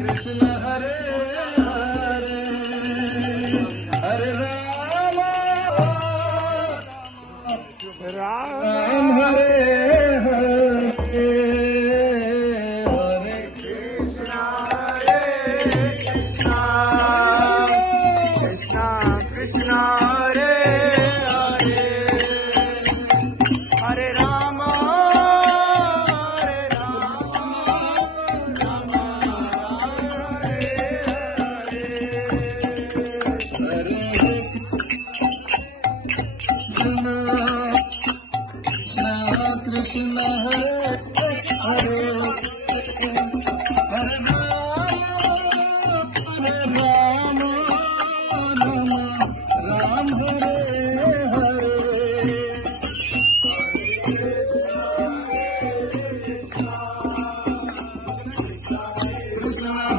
Krishna Hare Hare Hare Ram Ram Hare Hare Hare Krishna Krishna Krishna Hare Hare Hare Ram Krishna Hare Hare Hare Ram Ram Hare Hare Krishna